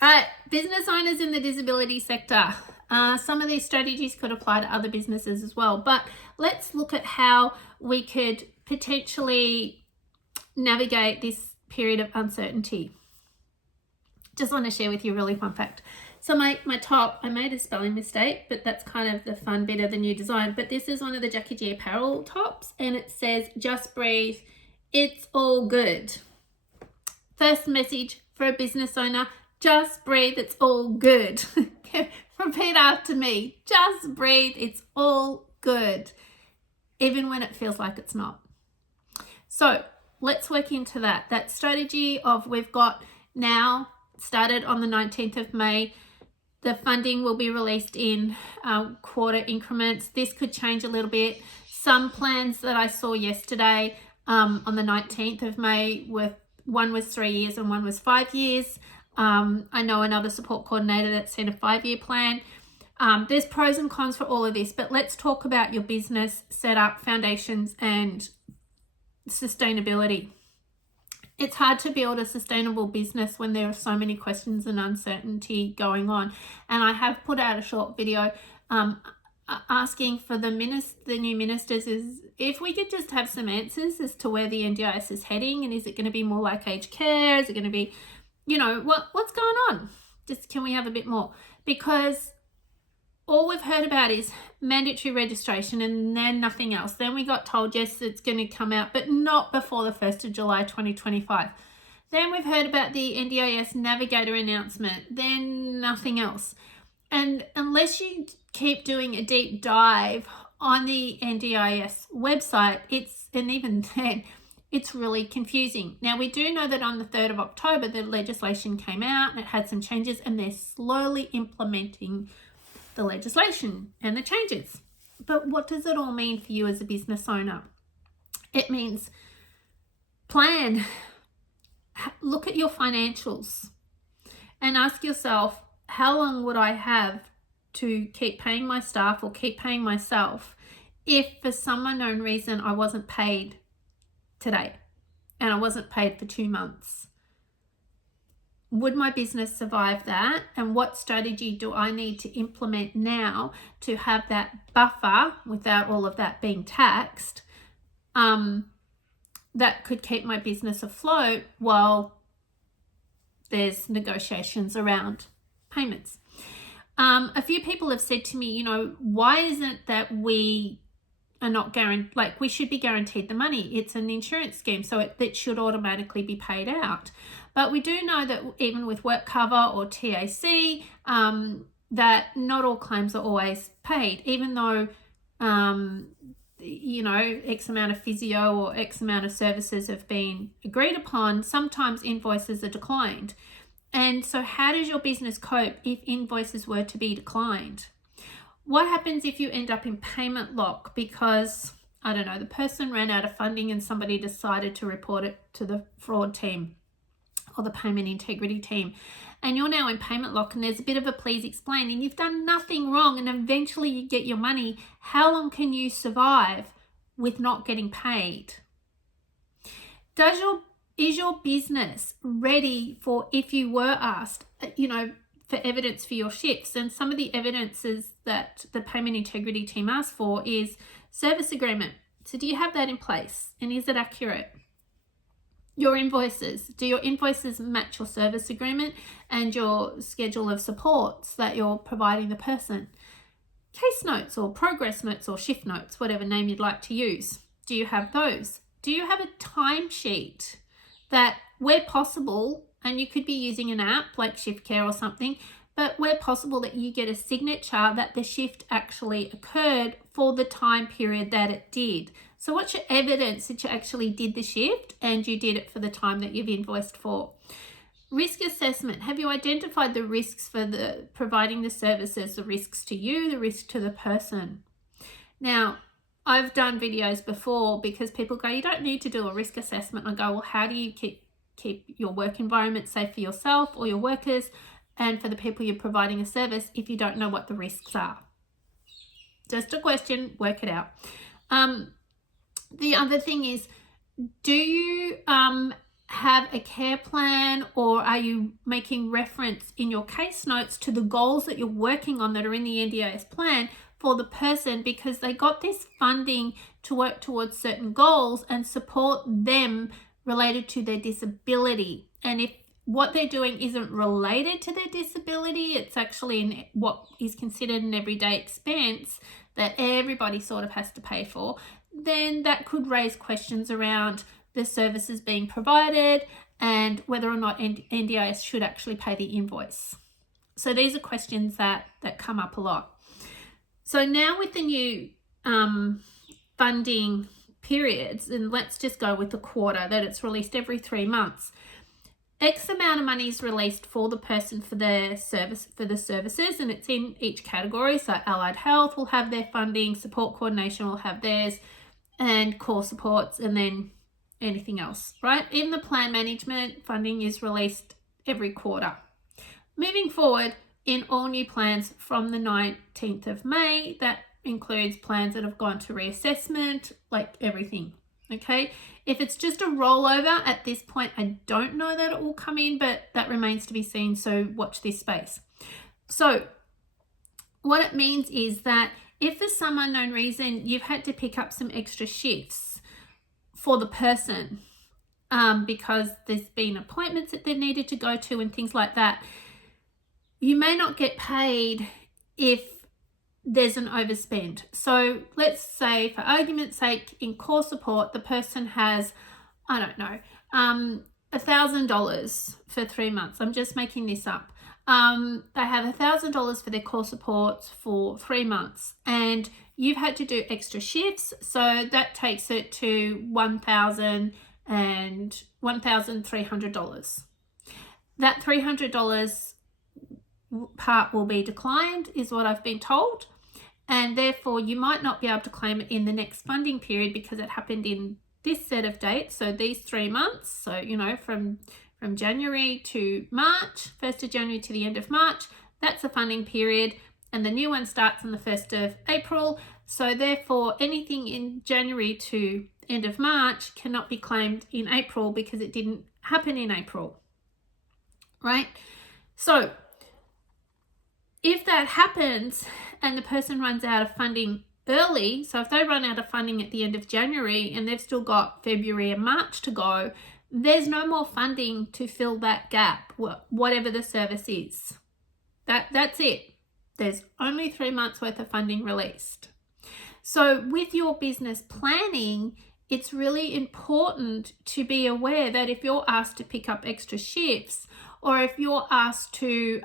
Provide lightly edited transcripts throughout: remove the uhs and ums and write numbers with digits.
All right, business owners in the disability sector. Some of these strategies could apply to other businesses as well, but let's look at how we could potentially navigate this period of uncertainty. Just want to share with you a really fun fact. So my top, I made a spelling mistake, but that's kind of the fun bit of the new design. But this is one of the Jackie G apparel tops, and it says, "Just breathe, it's all good." First message for a business owner: just breathe, it's all good. Repeat after me: just breathe, it's all good, even when it feels like it's not. So let's work into that strategy of, we've got now started on the 19th of May. The funding will be released in quarter increments. This could change a little bit. Some plans that I saw yesterday on the 19th of May, one was 3 years and one was 5 years. I know another support coordinator that's seen a 5-year plan. There's pros and cons for all of this, but let's talk about your business setup, foundations, and sustainability. It's hard to build a sustainable business when there are so many questions and uncertainty going on. And I have put out a short video asking for the new ministers is if we could just have some answers as to where the NDIS is heading, and is it going to be more like aged care? Is it going to be, what's going on? Just, can we have a bit more? Because all we've heard about is mandatory registration and then nothing else. Then we got told, yes, it's going to come out, but not before the 1st of July 2025. Then we've heard about the NDIS Navigator announcement, then nothing else. And unless you keep doing a deep dive on the NDIS website, even then, it's really confusing. Now, we do know that on the 3rd of October, the legislation came out and it had some changes, and they're slowly implementing the legislation and the changes. But what does it all mean for you as a business owner? It means plan. Look at your financials and ask yourself, how long would I have to keep paying my staff or keep paying myself if for some unknown reason I wasn't paid today and I wasn't paid for 2 months? Would my business survive that? And what strategy do I need to implement now to have that buffer without all of that being taxed, that could keep my business afloat while there's negotiations around payments? A few people have said to me, why isn't that we are not guaranteed, like we should be guaranteed the money. It's an insurance scheme, so it should automatically be paid out. But we do know that even with work cover or TAC, that not all claims are always paid, even though, X amount of physio or X amount of services have been agreed upon, sometimes invoices are declined. And so how does your business cope if invoices were to be declined? What happens if you end up in payment lock because, I don't know, the person ran out of funding and somebody decided to report it to the fraud team or the payment integrity team, and you're now in payment lock and there's a bit of a please explain and you've done nothing wrong and eventually you get your money? How long can you survive with not getting paid? Is your business ready for, if you were asked, for evidence for your shifts? And some of the evidences that the payment integrity team asks for is service agreement. So do you have that in place? And is it accurate? Your invoices. Do your invoices match your service agreement and your schedule of supports that you're providing the person? Case notes or progress notes or shift notes, whatever name you'd like to use. Do you have those? Do you have a timesheet that, where possible, and you could be using an app like ShiftCare or something, but where possible that you get a signature that the shift actually occurred for the time period that it did. So what's your evidence that you actually did the shift and you did it for the time that you've invoiced for? Risk assessment. Have you identified the risks for the providing the services, the risks to you, the risk to the person? Now, I've done videos before because people go, you don't need to do a risk assessment. I go, well, how do you keep your work environment safe for yourself or your workers and for the people you're providing a service if you don't know what the risks are? Just a question, work it out. The other thing is, do you have a care plan, or are you making reference in your case notes to the goals that you're working on that are in the NDIS plan for the person, because they got this funding to work towards certain goals and support them related to their disability? And if what they're doing isn't related to their disability, it's actually in what is considered an everyday expense that everybody sort of has to pay for, then that could raise questions around the services being provided and whether or not NDIS should actually pay the invoice. So these are questions that come up a lot. So now with the new funding periods, and let's just go with the quarter, that it's released every 3 months. X amount of money is released for the person for their service, for the services, and it's in each category. So allied health will have their funding, support coordination will have theirs, and core supports, and then anything else, right? Even the plan management funding is released every quarter. Moving forward, in all new plans from the 19th of May, that includes plans that have gone to reassessment, like everything, okay? If it's just a rollover at this point, I don't know that it will come in, but that remains to be seen, so watch this space. So what it means is that if for some unknown reason you've had to pick up some extra shifts for the person because there's been appointments that they needed to go to and things like that, you may not get paid if there's an overspend. So let's say, for argument's sake, in core support, the person has, I don't know, $1,000 for 3 months. I'm just making this up. They have $1,000 for their core supports for 3 months, and you've had to do extra shifts, so that takes it to $1,300. That $300 part will be declined, is what I've been told, and therefore you might not be able to claim it in the next funding period because it happened in this set of dates, so these 3 months, so you know, from January to March, 1st of January to the end of March, that's a funding period, and the new one starts on the 1st of April, so therefore anything in January to end of March cannot be claimed in April because it didn't happen in April, right? So if that happens and the person runs out of funding early, so if they run out of funding at the end of January and they've still got February and March to go, there's no more funding to fill that gap, whatever the service is. That's it. There's only 3 months worth of funding released. So with your business planning, it's really important to be aware that if you're asked to pick up extra shifts, or if you're asked to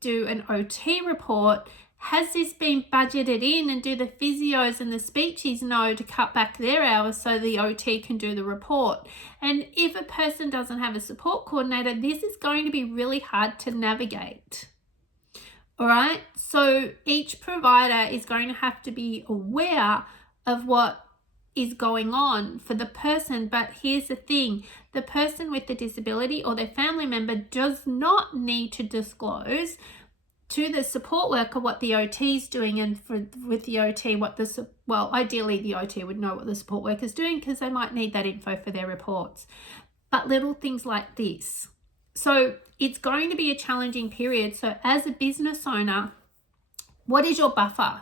do an OT report, has this been budgeted in, and do the physios and the speechies know to cut back their hours so the OT can do the report? And if a person doesn't have a support coordinator, this is going to be really hard to navigate. All right, so each provider is going to have to be aware of what is going on for the person. But here's the thing, the person with the disability or their family member does not need to disclose to the support worker what the OT is doing, and with the OT ideally the OT would know what the support worker is doing because they might need that info for their reports. But little things like this. So it's going to be a challenging period. So as a business owner, what is your buffer?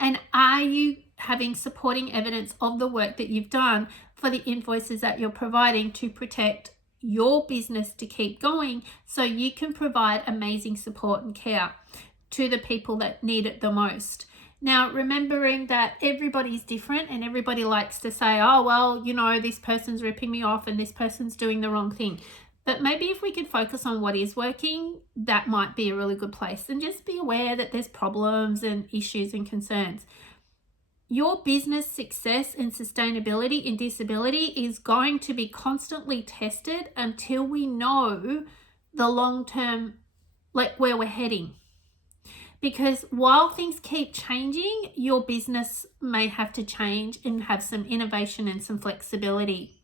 And are you having supporting evidence of the work that you've done for the invoices that you're providing to protect your business to keep going, so you can provide amazing support and care to the people that need it the most? Now, remembering that everybody's different and everybody likes to say, oh, well, you know, this person's ripping me off and this person's doing the wrong thing. But maybe if we could focus on what is working, that might be a really good place. And just be aware that there's problems and issues and concerns. Your business success and sustainability in disability is going to be constantly tested until we know the long term, like where we're heading. Because while things keep changing, your business may have to change and have some innovation and some flexibility.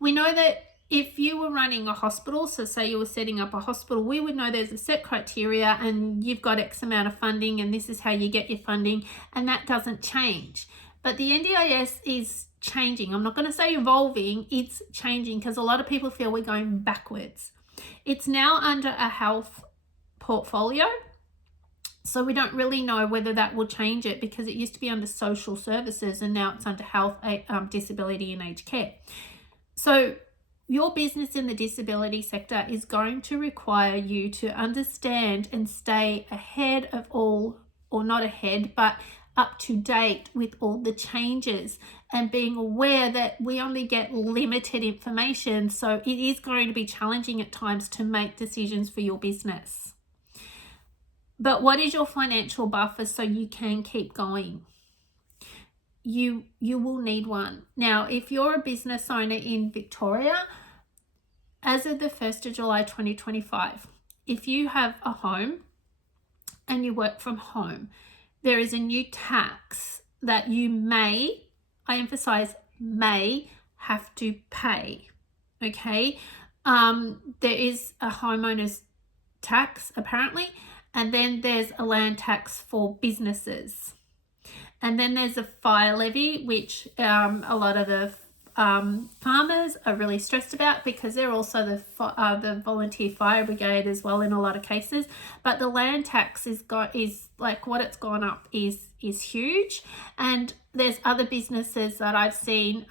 We know that if you were running a hospital, so say you were setting up a hospital, we would know there's a set criteria and you've got X amount of funding and this is how you get your funding, and that doesn't change. But the NDIS is changing. I'm not going to say evolving, it's changing, because a lot of people feel we're going backwards. It's now under a health portfolio, so we don't really know whether that will change it, because it used to be under social services and now it's under health, disability and aged care. So your business in the disability sector is going to require you to understand and stay ahead of all, or not ahead, but up to date with all the changes, and being aware that we only get limited information. So it is going to be challenging at times to make decisions for your business. But what is your financial buffer so you can keep going? You will need one. Now, if you're a business owner in Victoria, as of the 1st of July 2025, if you have a home and you work from home, there is a new tax that you may, I emphasize may, have to pay. Okay? There is a homeowner's tax apparently, and then there's a land tax for businesses. And then there's a fire levy, which a lot of the farmers are really stressed about, because they're also the volunteer fire brigade as well in a lot of cases. But the land tax is like, what it's gone up is huge. And there's other businesses that I've seen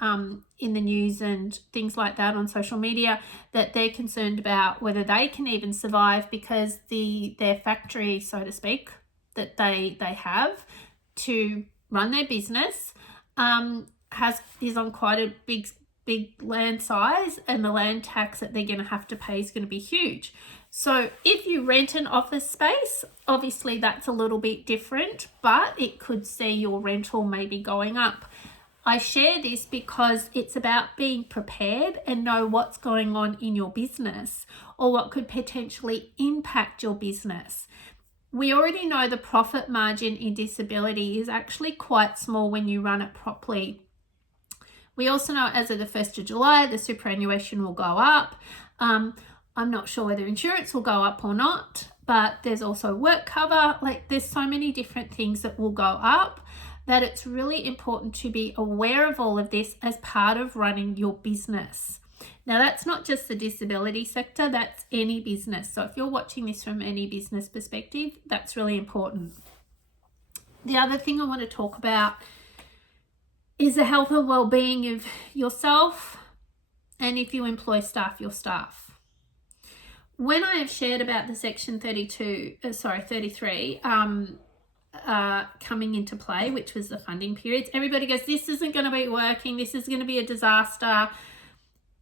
in the news and things like that on social media that they're concerned about whether they can even survive, because their factory, so to speak, that they have to run their business is on quite a big land size, and the land tax that they're going to have to pay is going to be huge. So if you rent an office space, obviously that's a little bit different, but it could see your rental maybe going up. I share this because it's about being prepared and know what's going on in your business, or what could potentially impact your business. We already know the profit margin in disability is actually quite small when you run it properly. We also know as of the 1st of July, the superannuation will go up. I'm not sure whether insurance will go up or not, but there's also work cover. Like, there's so many different things that will go up, that it's really important to be aware of all of this as part of running your business. Now, that's not just the disability sector, that's any business. So if you're watching this from any business perspective, that's really important. The other thing I want to talk about is the health and well-being of yourself, and if you employ staff, your staff. When I have shared about the Section 33 coming into play, which was the funding periods, everybody goes, this isn't going to be working, this is going to be a disaster.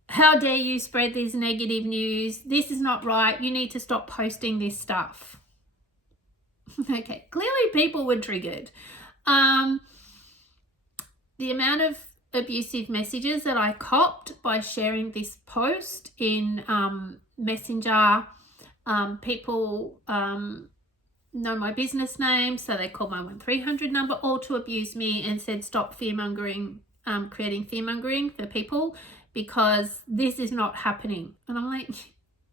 How dare you spread this negative news? This is not right. You need to stop posting this stuff. Okay, clearly people were triggered. The amount of abusive messages that I copped by sharing this post in Messenger, people know my business name, so they called my 1300 number, all to abuse me and said stop fear-mongering, creating fear-mongering for people, because this is not happening. And I'm like,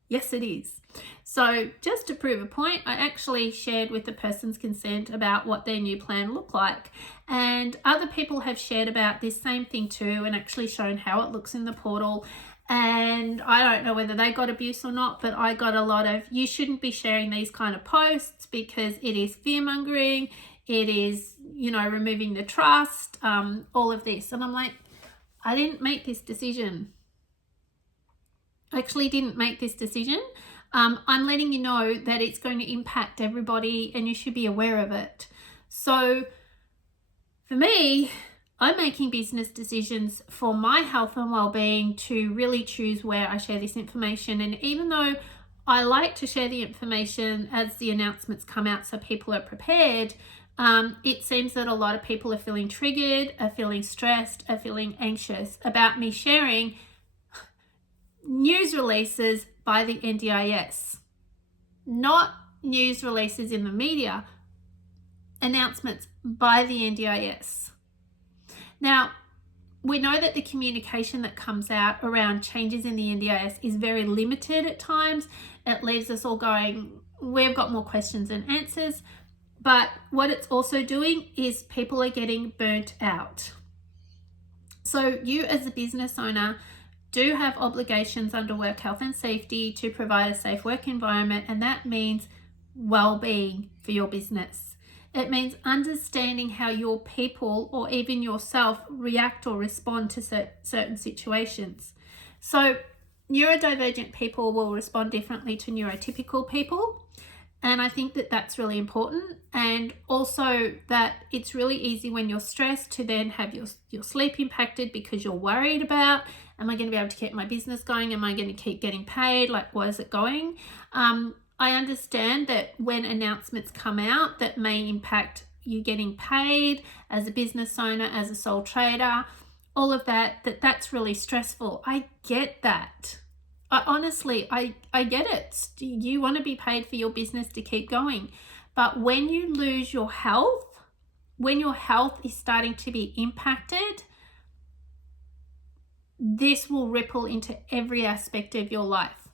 yes, it is. So just to prove a point, I actually shared with the person's consent about what their new plan looked like. And other people have shared about this same thing too, and actually shown how it looks in the portal. And I don't know whether they got abuse or not, but I got a lot of, you shouldn't be sharing these kind of posts because it is fear-mongering, it is, removing the trust, all of this. And I'm like, I didn't make this decision. I actually didn't make this decision. I'm letting you know that it's going to impact everybody and you should be aware of it. So for me, I'm making business decisions for my health and well-being to really choose where I share this information. And even though I like to share the information as the announcements come out so people are prepared, it seems that a lot of people are feeling triggered, are feeling stressed, are feeling anxious about me sharing news releases by the NDIS, not news releases in the media, announcements by the NDIS. Now, we know that the communication that comes out around changes in the NDIS is very limited at times. It leaves us all going, we've got more questions than answers. But what it's also doing is people are getting burnt out. So you as a business owner do have obligations under work health and safety to provide a safe work environment, and that means well-being for your business. It means understanding how your people or even yourself react or respond to certain situations. So neurodivergent people will respond differently to neurotypical people. And I think that that's really important. And also that it's really easy when you're stressed to then have your sleep impacted because you're worried about, am I going to be able to keep my business going? Am I going to keep getting paid? Like, where's it going? I understand that when announcements come out that may impact you getting paid as a business owner, as a sole trader, all of that's really stressful. I get that. Honestly, I get it. You want to be paid for your business to keep going. But when you lose your health, when your health is starting to be impacted, this will ripple into every aspect of your life.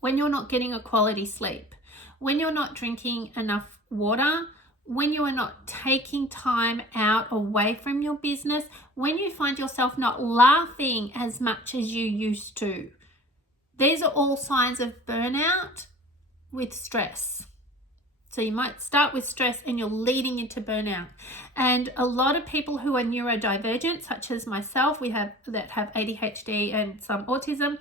When you're not getting a quality sleep, when you're not drinking enough water, when you are not taking time out away from your business, when you find yourself not laughing as much as you used to. These are all signs of burnout with stress. So you might start with stress and you're leading into burnout. And a lot of people who are neurodivergent, such as myself, that have ADHD and some autism,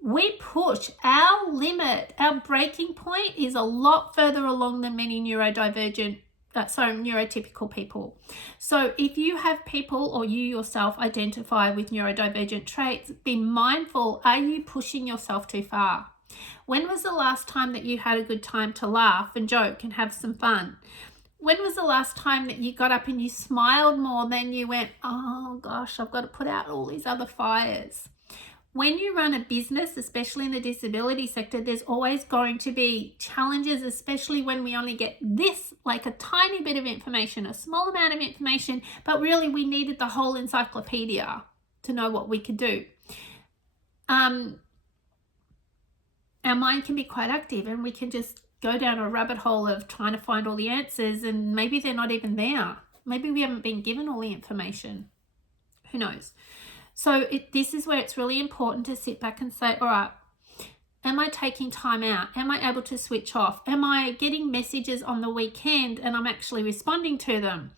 we push our limit. Our breaking point is a lot further along than many neurotypical people. So if you have people or you yourself identify with neurodivergent traits, be mindful, are you pushing yourself too far? When was the last time that you had a good time to laugh and joke and have some fun? When was the last time that you got up and you smiled more than you went, oh gosh, I've got to put out all these other fires? When you run a business, especially in the disability sector, there's always going to be challenges, especially when we only get this, like a tiny bit of information, a small amount of information, but really we needed the whole encyclopedia to know what we could do. Our mind can be quite active and we can just go down a rabbit hole of trying to find all the answers, and maybe they're not even there. Maybe we haven't been given all the information. Who knows? So this is where it's really important to sit back and say, all right, am I taking time out? Am I able to switch off? Am I getting messages on the weekend and I'm actually responding to them?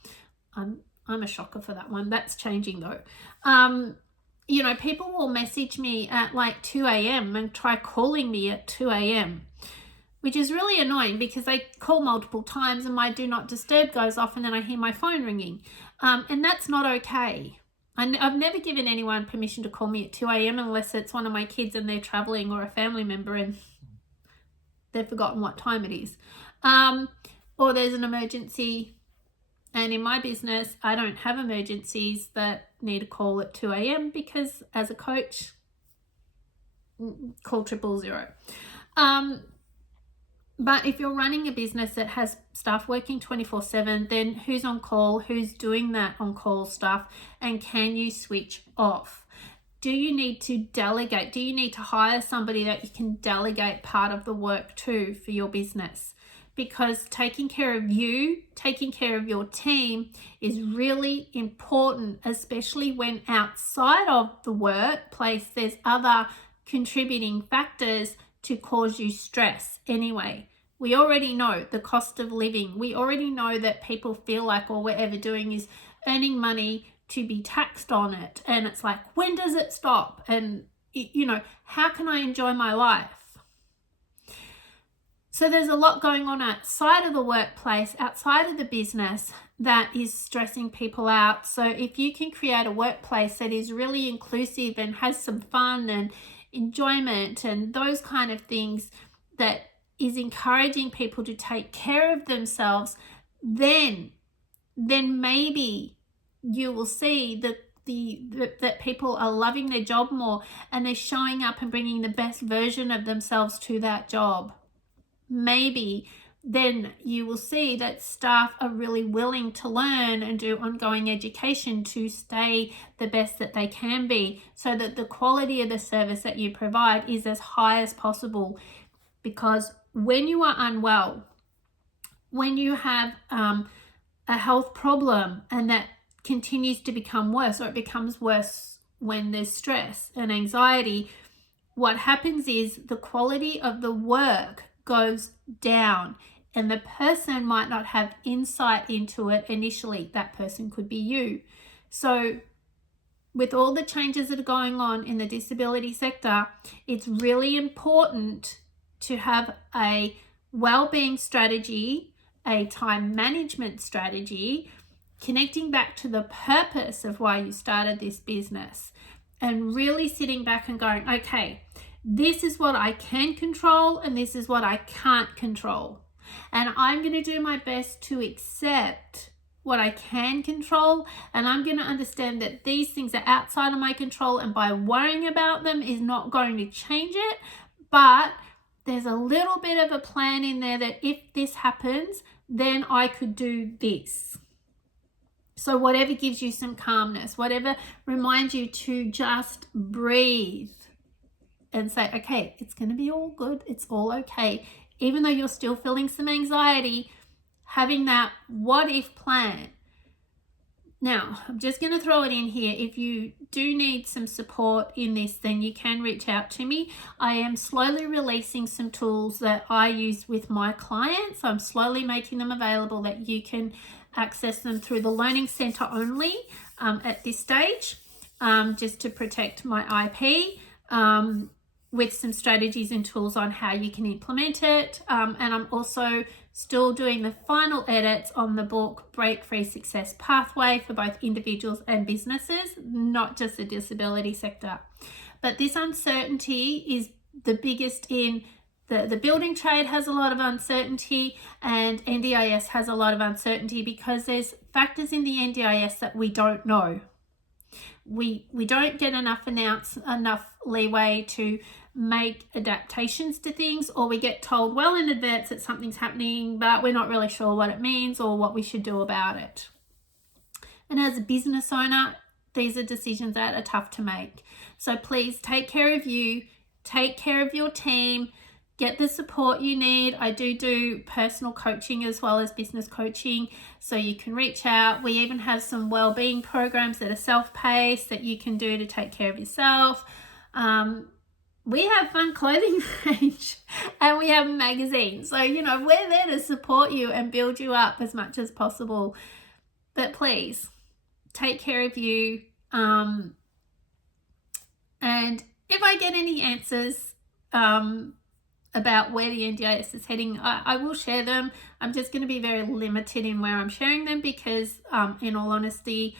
I'm a shocker for that one. That's changing though. People will message me at like 2 a.m. and try calling me at 2 a.m., which is really annoying because they call multiple times and my do not disturb goes off and then I hear my phone ringing. And that's not okay. I've never given anyone permission to call me at 2 a.m. unless it's one of my kids and they're traveling, or a family member and they've forgotten what time it is. Or there's an emergency. And in my business, I don't have emergencies that need a call at 2 a.m. because as a coach, call 000. But if you're running a business that has staff working 24/7, then who's on call? Who's doing that on-call stuff? And can you switch off? Do you need to delegate? Do you need to hire somebody that you can delegate part of the work to for your business? Because taking care of you, taking care of your team is really important, especially when outside of the workplace, there's other contributing factors to cause you stress anyway. We already know the cost of living. We already know that people feel like all we're ever doing is earning money to be taxed on it. And it's like, when does it stop? And, how can I enjoy my life? So there's a lot going on outside of the workplace, outside of the business, that is stressing people out. So if you can create a workplace that is really inclusive and has some fun and enjoyment and those kind of things, that is encouraging people to take care of themselves, then maybe you will see that people are loving their job more and they're showing up and bringing the best version of themselves to that job. Maybe then you will see that staff are really willing to learn and do ongoing education to stay the best that they can be, so that the quality of the service that you provide is as high as possible. Because when you are unwell, when you have a health problem and that continues to become worse, or it becomes worse when there's stress and anxiety, what happens is the quality of the work goes down, and the person might not have insight into it initially. That person could be you. So with all the changes that are going on in the disability sector, it's really important to have a well-being strategy, a time management strategy, connecting back to the purpose of why you started this business, and really sitting back and going, okay, this is what I can control and this is what I can't control. And I'm going to do my best to accept what I can control, and I'm going to understand that these things are outside of my control, and by worrying about them is not going to change it. But there's a little bit of a plan in there that if this happens, then I could do this. So whatever gives you some calmness, whatever reminds you to just breathe and say, okay, it's going to be all good. It's all okay. Even though you're still feeling some anxiety, having that what if plan. Now, I'm just going to throw it in here. If you do need some support in this, then you can reach out to me. I am slowly releasing some tools that I use with my clients. I'm slowly making them available that you can access them through the Learning Centre only at this stage, just to protect my IP, with some strategies and tools on how you can implement it. And I'm also still doing the final edits on the book Break Free Success Pathway for both individuals and businesses, not just the disability sector. But this uncertainty is the biggest in the building trade has a lot of uncertainty, and NDIS has a lot of uncertainty because there's factors in the NDIS that we don't know. We don't get enough leeway to make adaptations to things, or we get told well in advance that something's happening, but we're not really sure what it means or what we should do about it. And as a business owner, these are decisions that are tough to make. So please take care of you, take care of your team, get the support you need. I do personal coaching as well as business coaching, so you can reach out. We even have some wellbeing programs that are self-paced that you can do to take care of yourself. We have fun clothing range, and we have magazines. So, we're there to support you and build you up as much as possible. But please, take care of you. And if I get any answers about where the NDIS is heading, I will share them. I'm just going to be very limited in where I'm sharing them because, in all honesty,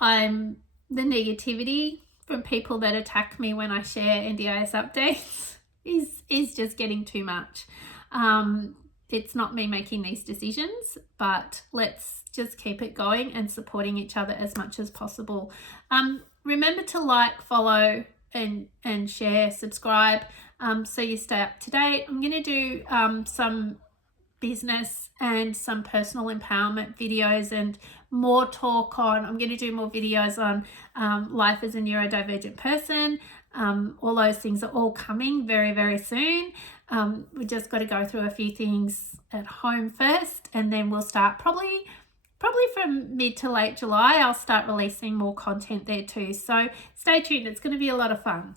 the negativity from people that attack me when I share NDIS updates is just getting too much. It's not me making these decisions, but let's just keep it going and supporting each other as much as possible. Remember to like, follow, and share, subscribe, so you stay up to date. I'm going to do some business and some personal empowerment videos, and more talk on, I'm going to do more videos on life as a neurodivergent person. All those things are all coming very, very soon. We just got to go through a few things at home first, and then we'll start probably from mid to late July, I'll start releasing more content there too. So stay tuned. It's going to be a lot of fun.